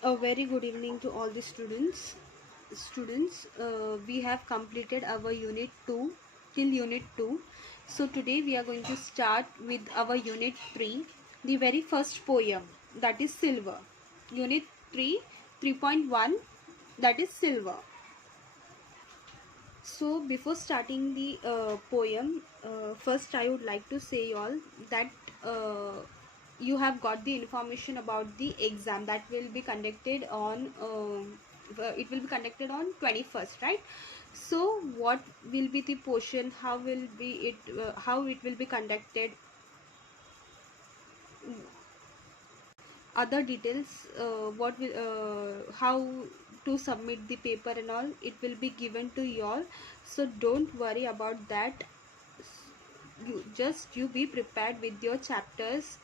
A very good evening to all the students. We have completed our unit 2 till unit 2. So today we are going to start with our unit 3, the very first poem, that is Silver. Unit 3, 3.1, that is Silver. So before starting the poem, first I would like to say all that you have got the information about the exam that will be conducted on it will be conducted on 21st, right? So what will be the portion, how will be it how it will be conducted, other details, what will how to submit the paper and all, it will be given to you all. So don't worry about that. You be prepared with your chapters,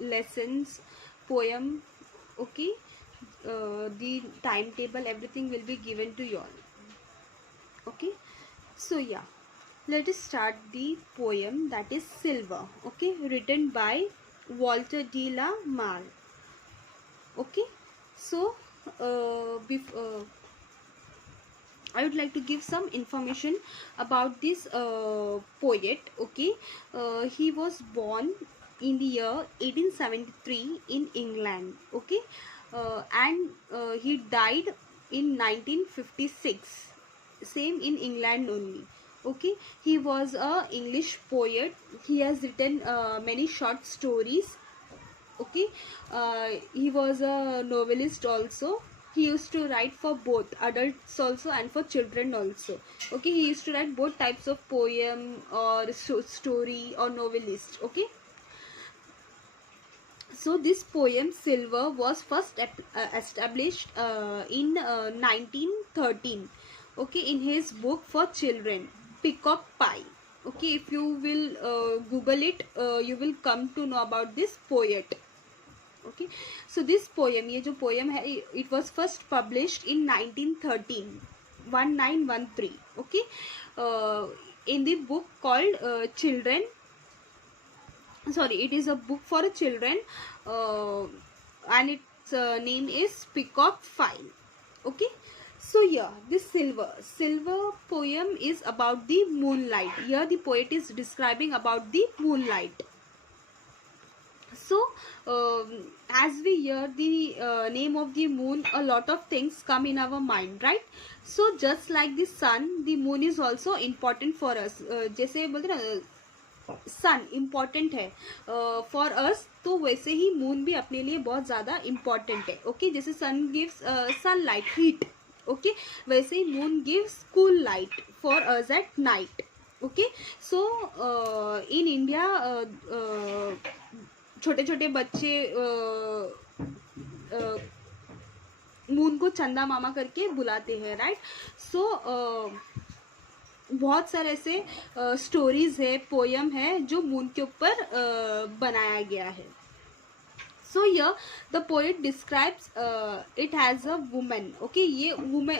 lessons, poem, okay? The timetable, everything will be given to you all, okay? So yeah, let us start the poem, that is Silver, okay, written by Walter de la Mare. Okay, so I would like to give some information about this poet. Okay, he was born in the year 1873 in England. Okay, and he died in 1956. Same in England only. Okay, he was a English poet. He has written many short stories. Okay, he was a novelist also. He used to write for both adults also and for children also. Okay, he used to write both types of poem or story or novelist. Okay, so this poem Silver was first established in 1913. Okay, in his book for children, Peacock Pie. Okay, if you will google it, you will come to know about this poet. Okay, so this poem, ये जो poem है, it was first published in 1913, 1913. Okay, in the book called Children. Sorry, it is a book for children, and its name is Peacock File. Okay, so yeah, this Silver poem is about the moonlight. Here the poet is describing about the moonlight. So as we hear the name of the moon, a lot of things come in our mind, right? So just like the sun, the moon is also important for us. जैसे बोलते ना सन important है for us, तो वैसे ही moon भी अपने लिए बहुत ज़्यादा इम्पॉर्टेंट है. ओके, जैसे sun gives sunlight, heat. Okay, वैसे ही moon gives cool light for us at night. Okay, so in India छोटे छोटे बच्चे मून को चंदा मामा करके बुलाते हैं, राइट? सो बहुत सारे ऐसे स्टोरीज है, पोयम है जो मून के ऊपर बनाया गया है. So yeah the poet describes it as a woman. Okay, ये वुमेन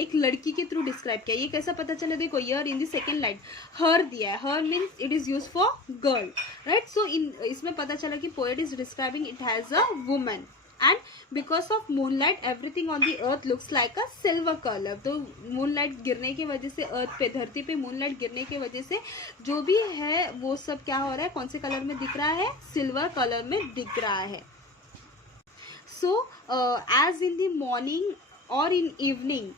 एक लड़की के थ्रू डिस्क्राइब किया. ये कैसा पता चला? देखो, यर in the second line her दिया है. Her means it is use for girl, right? So इसमें पता चला कि poet is describing it as a women. And because of moonlight everything on the earth looks like a silver colour. तो moonlight गिरने की वजह से, अर्थ पे, धरती पे मूनलाइट गिरने की वजह से जो भी है वो सब क्या हो रहा है, कौन से कलर में दिख रहा है? सिल्वर कलर में दिख रहा है. So as in the morning और in evening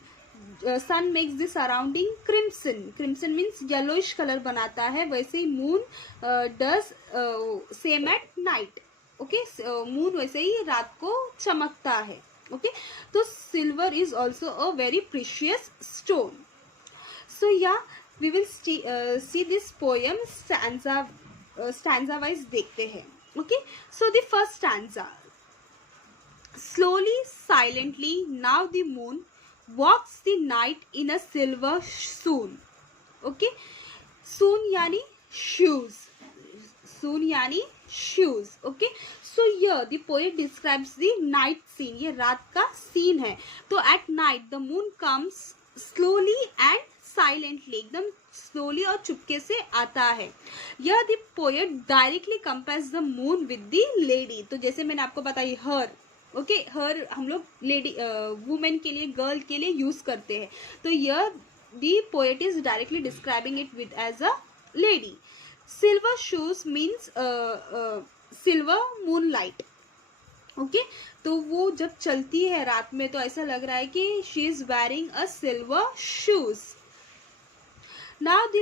sun makes the surrounding crimson. Crimson means yellowish colour बनाता है. वैसे ही moon does same at night. Okay, moon वैसे ही रात को चमकता है. ओके, तो silver is also a very precious stone. So या we will see this poem stanza wise देखते हैं. Okay, so the first stanza. Slowly, silently, now the moon walks the night in a silver soon. Okay, soon yani shoes. Soon yani shoes. Okay, so here the poet describes the night scene. ये रात का scene है. तो at night the moon comes slowly and silently, एकदम slowly और चुपके से आता है. यह the poet directly compares the moon with the lady. तो जैसे मैंने आपको बताई, her, ओके, हर हम लोग लेडी वुमेन के लिए, गर्ल के लिए यूज करते हैं. तो यह the poet is directly describing it with as a lady. Silver shoes means silver moon light. Okay, तो वो जब चलती है रात में तो ऐसा लग रहा है कि she is wearing a silver shoes. Now the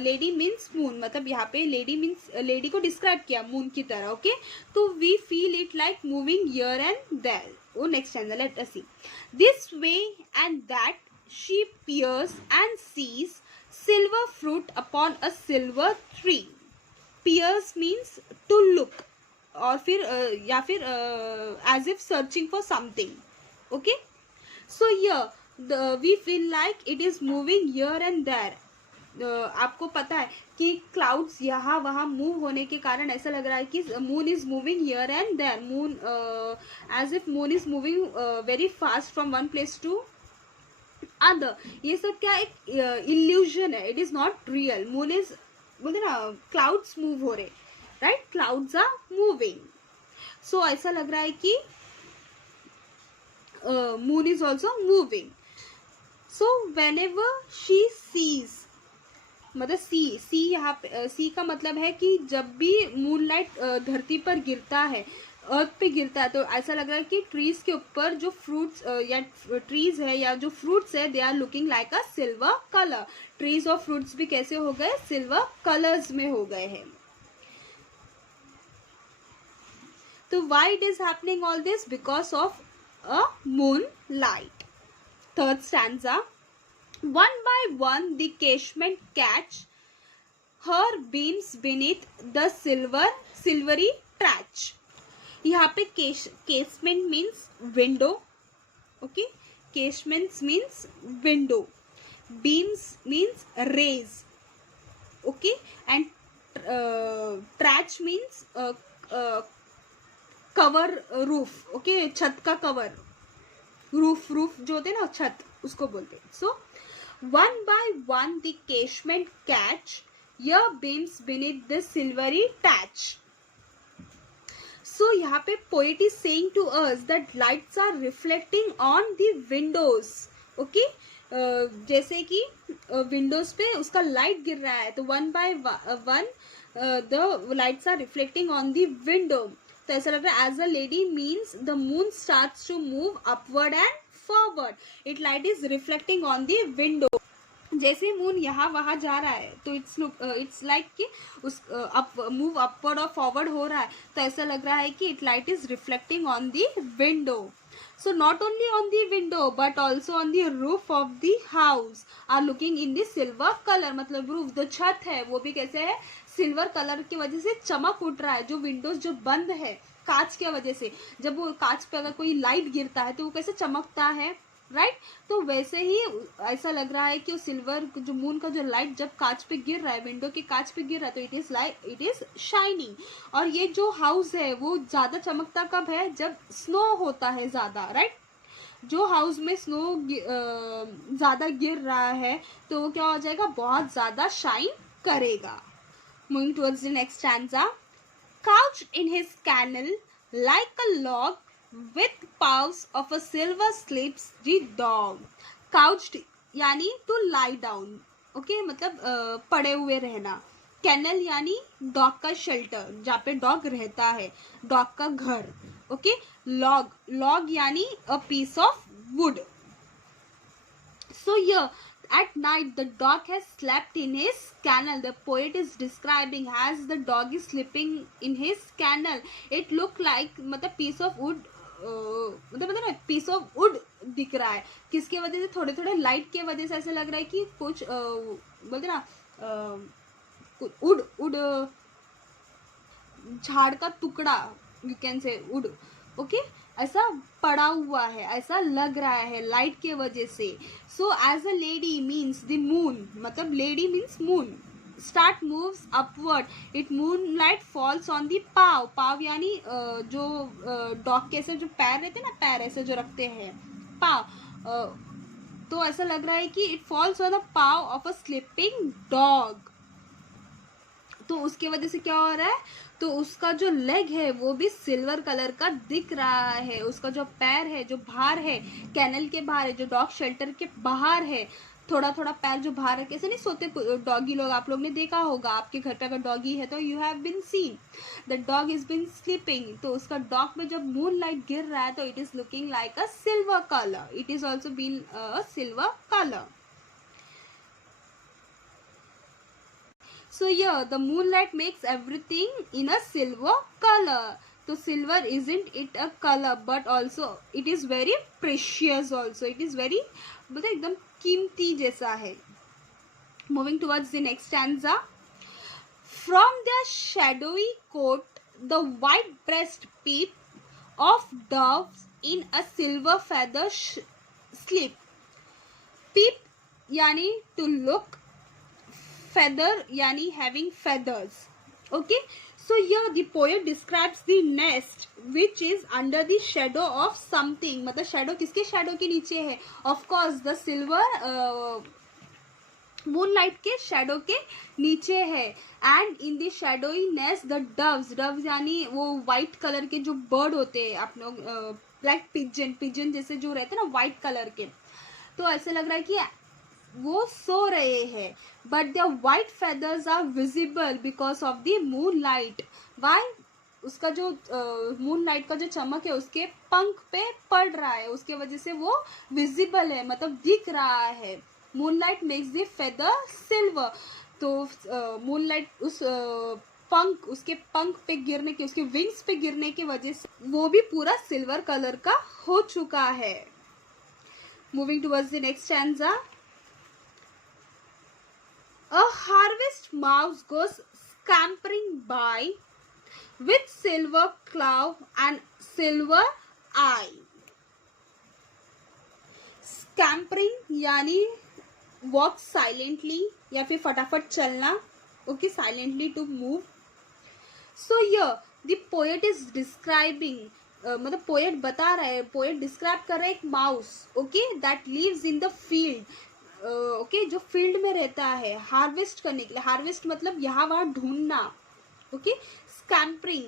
lady means moon, मतलब यहाँ पे लेडी मीन्स लेडी को डिस्क्राइब किया मून की तरह. ओके, तो we feel it like moving here and there. वो next stanza, let us see. This way and that she peers and sees silver fruit upon a silver tree. Peers means to look, और फिर या फिर as if searching for something. Okay, so we feel like it is moving here and there. आपको पता है कि clouds यहाँ वहाँ मूव होने के कारण ऐसा लग रहा है कि moon is moving here and there. Moon as if moon is moving very fast from one place to other. ये सब क्या एक इल्यूजन है, it is not real. Moon is, बोलते ना, क्लाउड्स मूव हो रहे, right, clouds are moving. So ऐसा लग रहा है कि moon is also moving. So whenever she sees, मतलब सी यहाँ पे सी का मतलब है कि जब भी मूनलाइट धरती पर गिरता है, अर्थ पे गिरता है, तो ऐसा लग रहा है कि ट्रीज के ऊपर जो फ्रूट्स या ट्रीज है या जो फ्रूट्स है, they are looking like a silver colour. Trees और फ्रूट्स भी कैसे हो गए, सिल्वर कलर्स में हो गए हैं. तो why it is happening all this? Because of a moonlight. Third stanza. One by one the casement catch her beams beneath the silvery thatch. यहाँ पे casement means window. Okay, casements means window. Beams means rays. Okay, and thatch means cover, roof. Okay, छत का cover, roof जो होते हैं ना, छत, उसको बोलते हैं. So one by one the casement catch your beams beneath the silvery thatch. So यहाँ पे poet is saying to us that lights are reflecting on the windows. Okay, जैसे कि विंडोज पे उसका लाइट गिर रहा है, तो one by one the lights are reflecting on the window. तो ऐसा लग रहा है as a lady means the moon starts to move upward and forward. It light is reflecting on the window. जैसे मून यहाँ वहाँ जा रहा है तो इट्स लाइक कि उस मूव अपवर्ड और फॉरवर्ड हो रहा है, तो ऐसा लग रहा है कि it light is reflecting on the window. So not only on the window but also on the roof of the house are looking in the silver color. मतलब रूफ, जो छत है, वो भी कैसे है, सिल्वर कलर की वजह से चमक उठ रहा है. जो विंडोज जो बंद है कांच के वजह से, जब वो कांच पे अगर कोई लाइट गिरता है तो वो कैसे चमकता है, राइट. तो वैसे ही ऐसा लग रहा है कि सिल्वर जो मून का जो लाइट जब कांच पे गिर रहा है, विंडो के कांच पे गिर रहा है, तो इट इज शाइनिंग. और ये जो हाउस है वो ज्यादा चमकता कब है, जब स्नो होता है ज्यादा, राइट. जो हाउस में स्नो ज्यादा गिर रहा है तो वो क्या हो जाएगा, बहुत ज्यादा शाइन करेगा. Moving towards the next stanza. Couched in his kennel like a log with paws of a silver sleeps the dog. Couched यानी to lie down. ओके, मतलब पड़े हुए रहना. कैनल यानी डॉग का शेल्टर, जहाँ पे डॉग रहता है, डॉग का घर. ओके, लॉग यानी अ पीस ऑफ वुड. सो ये at night the dog has slept in his kennel. The poet is describing as the dog is sleeping in his kennel. It look like, मतलब piece of wood, मतलब piece of wood दिख रहा है. किसके वजह से, थोड़े थोड़े लाइट के वजह से ऐसा लग रहा है कि कुछ बोलते ना वुड झाड़ का टुकड़ा, you can say would. Okay, ऐसा पड़ा हुआ है, ऐसा लग रहा है लाइट के वजह से. So as a lady means the moon, मतलब lady means moon, start moves upward. It moon light falls on the paw यानी जो डॉग के ऐसे जो पैर रहते हैं ना, पैर ऐसे जो रखते हैं, पाव. तो ऐसा लग रहा है कि it falls on the pav of a sleeping dog. तो उसके वजह से क्या हो रहा है, तो उसका जो लेग है वो भी सिल्वर कलर का दिख रहा है, उसका जो पैर है जो बाहर है, कैनल के बाहर है, जो डॉग शेल्टर के बाहर है, थोड़ा थोड़ा पैर जो बाहर है, कैसे नहीं सोते डॉगी लोग, आप लोग ने देखा होगा, आपके घर पे अगर डॉगी है तो you have been seen the dog is been sleeping, तो उसका डॉग में जब मून लाइट गिर रहा है तो it is looking like a silver colour, it is also been a silver colour. So yeah, the moonlight makes everything in a silver color. So silver isn't it a color, but also it is very precious also. It is very मतलब एकदम कीमती जैसा है. Moving towards the next stanza. From their shadowy coat, the white breast peep of doves in a silver feather sleep. Peep यानी to look, feather yani having feathers. Okay, so here the poet describes the nest which is under the shadow of something. मतलब shadow किसके shadow के नीचे है? Of course the silver moonlight के shadow के नीचे है. And in the shadowy nest the doves यानी वो white color के जो bird होते हैं आप लोग, black pigeon जैसे जो रहते हैं ना white color के, तो ऐसे लग रहा है कि वो सो रहे हैं. But the white feathers are visible because of the moon light. Why? उसका जो मून लाइट का जो चमक है उसके पंख पे पड़ रहा है, उसके वजह से वो विजिबल है, मतलब दिख रहा है. Moon light makes the feather silver. तो मून लाइट उस पंख, उसके पंख पे गिरने के, उसके विंग्स पे गिरने की वजह से वो भी पूरा सिल्वर कलर का हो चुका है. Moving towards the next stanza. A harvest mouse goes scampering by with silver claw and silver eye. Scampering यानी walk silently या फिर फटाफट चलना. Okay, silently to move. So here the poet is describing, मतलब पोएट बता रहा है, poet describe कर रहा है एक mouse. Okay, that lives in the field. Okay, जो फील्ड में रहता है हार्वेस्ट करने के लिए. हार्वेस्ट मतलब यहाँ वहाँ ढूंढना. Okay, scampering,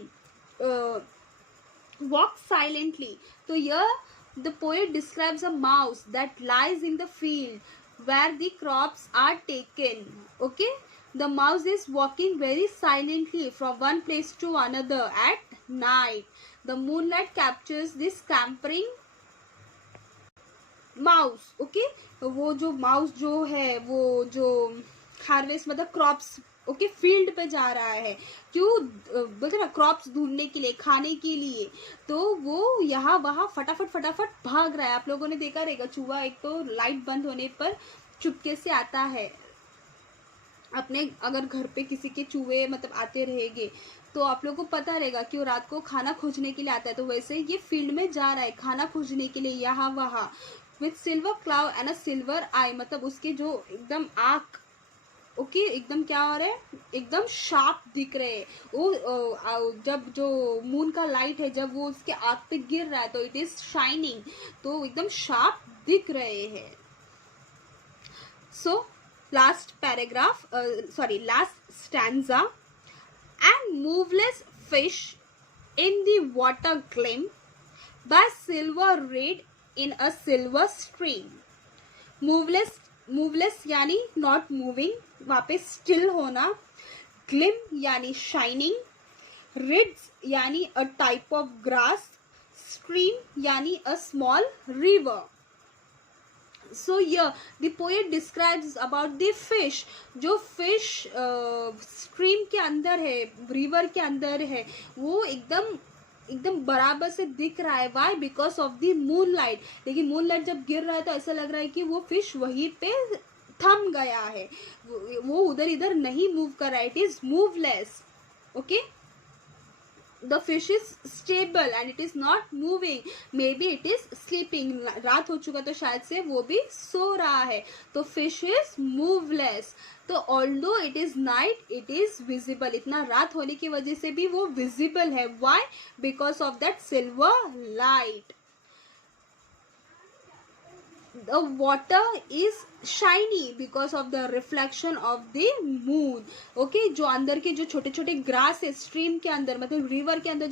walk silently. तो यह the poet describes a mouse that lies in the field where the crops are taken. Okay, the mouse is walking very silently from one place to another at night. The moonlight captures this scampering mouse. Okay, वो जो mouse जो है वो जो harvest मतलब crops, okay, field पे जा रहा है. क्यों बोलते ना, क्रॉप्स ढूंढने के लिए, खाने के लिए. तो वो यहाँ वहाँ फटाफट भाग रहा है. आप लोगों ने देखा रहेगा चूहा एक तो लाइट बंद होने पर चुपके से आता है अपने, अगर घर पे किसी के चूहे मतलब आते रहेंगे तो आप लोगों को पता रहेगा कि वो रात को खाना खोजने के लिए आता है. तो वैसे ये फील्ड में जा रहा है खाना खोजने के लिए यहाँ वहाँ. With silver Clough and a silver I, मतलब उसके जो एकदम आँख, ओके, एकदम क्या हो रहा है, एकदम शार्प दिख रहे हैं. वो जब जो मून का लाइट है जब वो उसके आँख पे गिर रहा है तो इट इज शाइनिंग, तो एकदम शार्प दिख रहे हैं. So last paragraph, last stanza. And moveless fish in the water gleam bye silver red in a silver stream. Moveless यानी not moving, वहाँ पे still होना. Glim यानी shining. Reeds यानी a type of grass. Stream यानी a small river. So here the poet describes about the fish. जो fish stream के अंदर है, river के अंदर है, वो एकदम बराबर से दिख रहा है. Why? Because of the moon light. लेकिन मून लाइट जब गिर रहा है तो ऐसा लग रहा है कि वो फिश वहीं पे थम गया है, वो उधर इधर नहीं मूव कर रहा है. It is moveless. Okay, the fish is stable and it is not moving. May be it is sleeping. रात हो चुका तो शायद से वो भी सो रहा है. तो फिश इज मूवलेस. तो although it is night it is visible. इतना रात होने की वजह से भी वो विजिबल है. Why? Because of that silver light. the water is shiny because of the reflection of the moon. okay, जो अंदर के जो छोटे छोटे ग्रास है स्ट्रीम के अंदर, मतलब रिवर के अंदर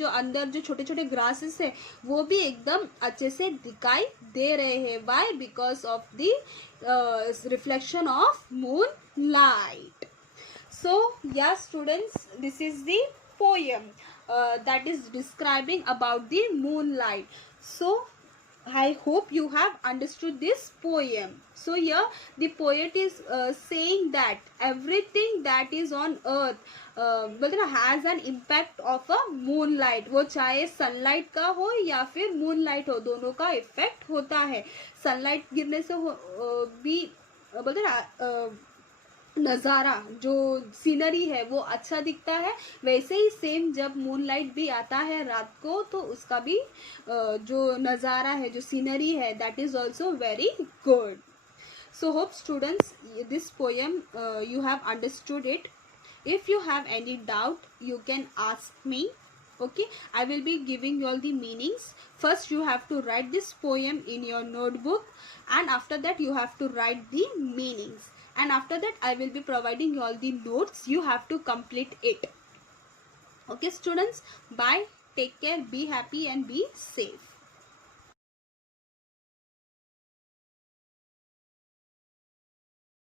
जो छोटे छोटे ग्रासेस है वो भी एकदम अच्छे से दिखाई दे रहे हैं. Why? Because of the reflection of moon light. So yeah students, this is the poem that is describing about the moonlight. So I hope you have understood this poem. So here the poet is saying that everything that is on earth मतलब has an impact of a moonlight. वो चाहे sunlight का हो या फिर moonlight हो, दोनों का effect होता है. sunlight गिरने से भी बोलते नज़ारा जो सीनरी है वो अच्छा दिखता है, वैसे ही सेम जब मूनलाइट भी आता है रात को तो उसका भी जो नज़ारा है, जो सीनरी है, that is also very good. So hope students this poem you have understood it. If you have any doubt you can ask me. Okay, I will be giving you all the meanings. First you have to write this poem in your notebook, and after that you have to write the meanings, and after that I will be providing you all the notes. You have to complete it. Okay students, bye, take care, be happy and be safe.